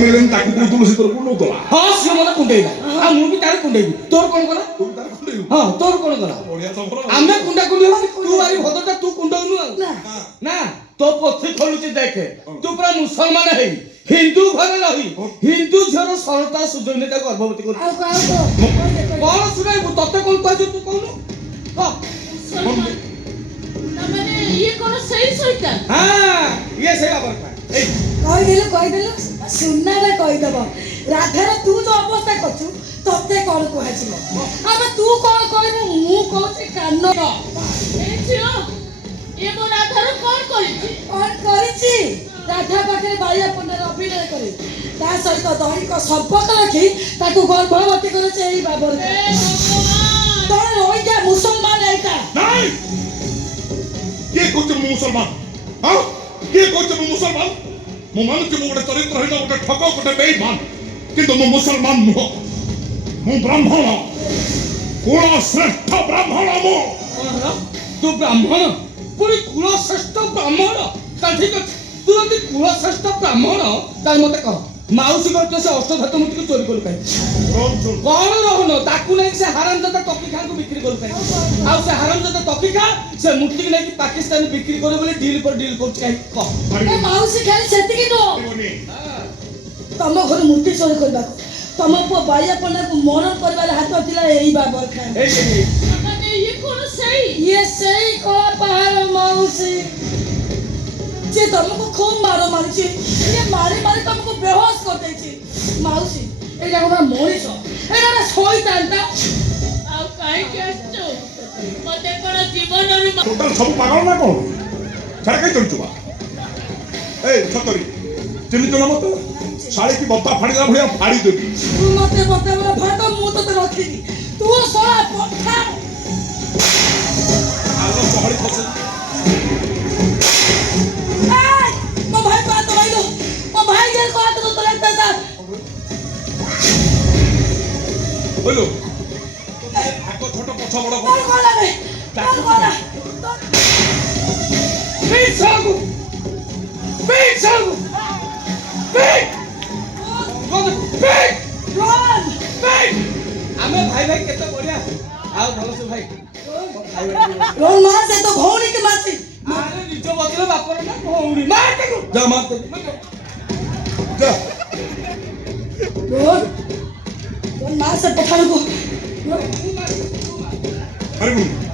ମିଳିଲେନି ତାକୁ କହୁଥିଲୁ ସେ ତୋର କୁଣ୍ଡଉଥିଲା। ହଁ ସିଏ ମତେ କୁଣ୍ଡେଇଲା ଆଉ ମୁଁ ବି ତାର କୁଣ୍ଡେଇବି। ତୋର କଣ କଲା? ତୁ ତାର କୁଣ୍ଡେଇବୁ। ହଁ ତୋର କଣ କଲା? ବଢିଆ ତମର। ଆମେ କୁଣ୍ଡା କୁଣ୍ଡି ହବାନି। ତୁ ଭାଇ ଭଦଟା ତୁ କୁଣ୍ଡଉନୁ ଆଉ ନା ତୋ ପଥି ଖୋଲୁଛି ଦେଖେ। ତୁ ପୁରା ମୁସଲମାନ ହେଇ ହିନ୍ଦୁ ଘରେ ରହି ହିନ୍ଦୁ ଝିଅର ସରଳତା ସୁଯୋଗ ନେଇ ତାକୁ ଗର୍ଭବତୀ କରୁଛୁ। କଣ ଶୁଣାଇବୁ? ତତେ କଣ କହିଛୁ ତୁ କହୁନୁ? ମାନେ ଇଏ କଣ ସେଇ ସଇତା? ହଁ ଇଏ ସେଇ ବାबर କହିଦେଲୁ ସୁନାରେ କହିଦବ। ରାଧାର ତୁ ଯୋଉ ଅବସ୍ଥା କରୁଛୁ ତତେ କଣ କୁହାଯିବ? ଆମେ ତୁ କଣ କହିବୁ? ମୁଁ କହୁଛି କାନ ଏ ଝିଅ ଏ ମୋ ରାଧାର କଣ କରିଛି? କଣ କରିଛି? ରାଧା ପାଖରେ ବାଳିଆ ପଣ୍ଡାର ଅଭିନୟ କରି ତା ସହିତ ଦୈନିକ ସମ୍ପର୍କ ରଖି ତାକୁ ଗର୍ଭବତୀ କରୁଛି ଏଇ ବାବର। ତୋର ରହିଥା ମୁସଲମାନ ଏଇଟା ନାଇଁ କିଏ କହୁଛି ମୁଁ ମୁସଲମାନ? ହଁ କିଏ କହୁଛି ମୁଁ ମୁସଲମାନ? ମୁଁ ମାନୁଛି ମୁଁ ଗୋଟେ ଚରିତ୍ରହୀନ ଗୋଟେ ଠକ ଗୋଟେ ବେଇମାନ କିନ୍ତୁ ମୁଁ ମୁସଲମାନ ନୁହଁ। ମୁଁ ବ୍ରାହ୍ମଣ କୁଳ ଶ୍ରେଷ୍ଠ ବ୍ରାହ୍ମଣ। ମୁଁ କଣ ତୁ ବ୍ରାହ୍ମଣ ପୁଣି କୁଳ ଶ୍ରେଷ୍ଠ ବ୍ରାହ୍ମଣ? ତାହେଲେ ଠିକ ଅଛି ତୁ ଯଦି କୁଳ ଶ୍ରେଷ୍ଠ ବ୍ରାହ୍ମଣ ତାହେଲେ ମତେ କହ ମାଉସୀ କରୁଛ ସେ ଅଷ୍ଟଧାତୁ ମୂର୍ତ୍ତିକୁ ଚୋରି କରୁ କାହିଁକି? କଣ ରହୁନ ତାକୁ ନେଇକି ସେ ହାରାମଜାଦା ଟକି ଖାଙ୍କୁ ବିକ୍ରି କରୁ କାହିଁକି? ଆଉ ସେ ହାରାମଜାଦା ଟକି ଖା ସେ ମୂର୍ତ୍ତିକୁ ନେଇକି ପାକିସ୍ତାନ ବିକ୍ରି କରିବ ବୋଲି ଡିଲ୍ ପରେ ଡିଲ୍ କରୁଛି କାହିଁକି କହ? ମାଉସୀ ଖାଲି ସେତିକି ନୁହଁ ତମ ଘରୁ ମୂର୍ତ୍ତି ଚୋରି କରିବାକୁ ତମ ପୁଅ ବାଳିଆ ପଣ୍ଡାକୁ ମରଣ କରିବାରେ ହାତ ଥିଲା ଏଇ ବାବର ଖାନ। ମାନେ ଇଏ କଣ ସେଇ? ଇଏ ସେଇ କଳା ପାହାଡ଼ ମାଉସୀ ଯେ ତମକୁ ଖୁବ ମାର ମାରୁଛି। ଇଏ ମାରି ମାରି ତମକୁ ବେହୋସ କରିଦେଇଛି। ମାଉସୀ ଏଇଟା ଗୋଟେ ମଣିଷ ଏଇଟା ଗୋଟେ ଶୋଇଥାନ୍ତା। ଆଉ କାହିଁକି ଆସିଛୁ? ମତେ କଣ ଜୀବନରୁ ଟୋଟାଲ ସବୁ ପାଗଳ ନା କଣ? ଛାଡ କାଇଁ ଚଲୁଛୁ ବା? ଏଇ ଛତରୀ ଚିହ୍ନିଛୁ ନା ମତେ? ଶାଳି କି ବତା ଫାଡ଼ିଲା ଭଳିଆ ଫାଡ଼ି ଦେବି। ତୁ ମତେ ବତେଇବ ଭାତ ମୁଁ ତତେ ରଖିବି। ତୁ ଶଳା ପଠା ଆଲୋ ପହଳି ଖସେ ମୋ ଭାଇ ପାତ ଭାଇଲୁ ମୋ ଭାଇ ଯେ କଣ ତୁ ତୋ ଲାଗତା ସାର୍ ବୋଲୁ ଆଗ ଛୋଟ ପଛ ବଡ଼ କଣ କଲା ବେ କଣ କଲା Big Sagu! Big Sagu! Big! Big! Run Big! ଆମେ ଭାଇ ଭାଇ କେତେ ବଢିଆ ଆଉ ଭଲ ସେ ଭାଇ ରନ୍ ମା ସେ ତ ଭଉଣୀ କି ମାଛି ଆରେ ନିଜ ବଦଳ ବାପର ନା ଭଉଣୀ ମାର ତାକୁ ଯା ମାର ଯା ରନ୍ ରନ୍ ମା ସେ ପଠାଣକୁ ମାରିବୁନି